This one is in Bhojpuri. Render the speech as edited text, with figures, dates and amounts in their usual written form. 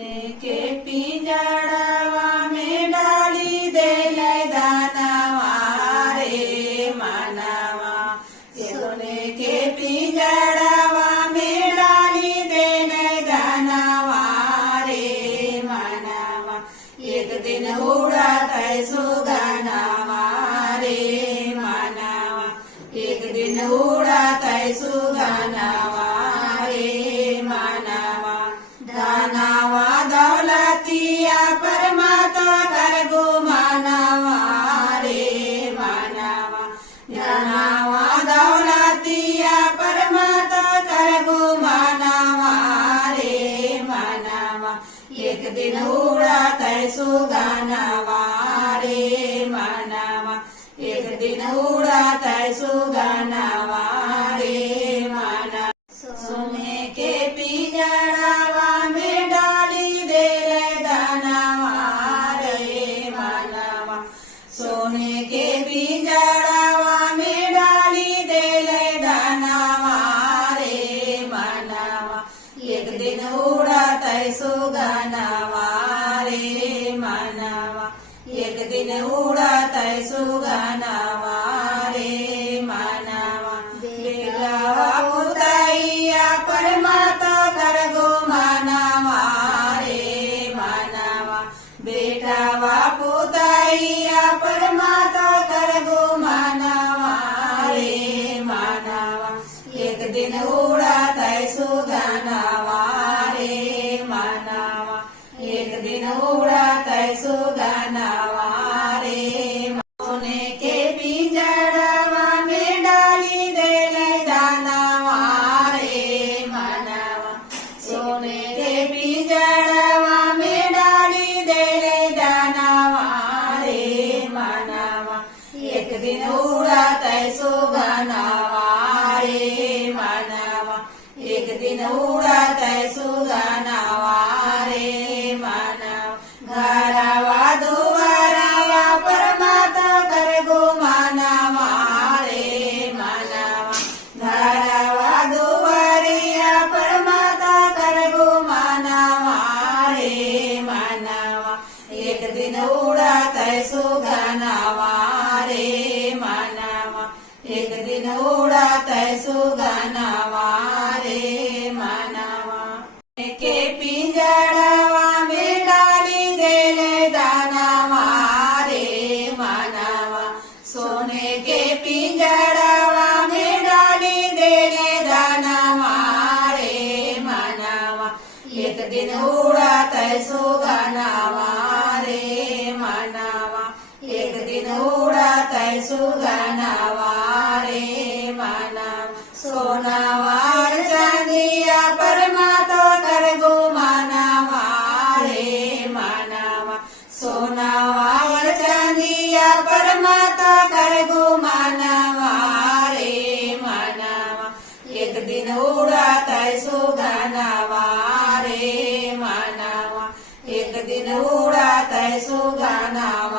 के पिंजड़वा में डाली देले दानवा रे मनवा। सोने के पिंजड़वा में डाली देले दानवा रे मनवा। एक दिन उड़त सुगनवा रे मनवा। एक दिन उड़त सुगनवा रे मनवा। धनवा दौलतिया परमात्मा कर गो मनवा रे मनवा। धनवा दौलतिया परमात्मा कर गो मनवा रे मनवा। एक दिन उड़त सुगनवा रे मनवा। एक दिन उड़त सुगनवा रे मनवा। सोने के पिंजड़वा में डाली देले दानवा रे मनवा। सोने के पिंजड़वा में डाली देले दानवा रे मनवा। एक दिन उड़त सुगनवा रे मनवा। एक दिन उड़त सुगनवा रे मनवा। बेटवा पुतैया परमात्मा कर गो मनवा रे मनवा। बेटवा पुतैया परमात्मा कर गो मनवा रे मनवा। एक दिन उड़त सुगनवा रे मनवा। एक दिन उड़त सुगनवा रे मनवा। सोने के पिंजड़वा में डाली देले दानवा रे मनवा। सोने के पिंजड़वा में डाली देले दानवा रे मनवा। एक दिन उड़त सुगनवा रे मनवा। एक दिन उड़त सुगनवा रे मनवा। घरवा दुआरवा परमात्मा कर गो मनवा रे मनवा। घरवा दुआरिया परमात्मा कर गो मनवा रे मनवा। एक दिन उड़त सुगनवा रे मनवा। एक दिन उड़त सुगनवा रे मनवा। के पिंजड़वा में डाली देले दानवा रे मनवा। सोने के पिंजड़वा में डाली देले दानवा रे मनवा। एक दिन उड़त सुगनवा रे मनवा। एक दिन उड़त सुगनवा रे मनवा। सोनवा चांदिया परमात्मा कर गो मनवा रे मनवा। सोनवा चांदिया परमात्मा कर गो मनवा रे मनवा। एक दिन उड़त सुगनवा रे मनवा। एक दिन उड़त सुगनवा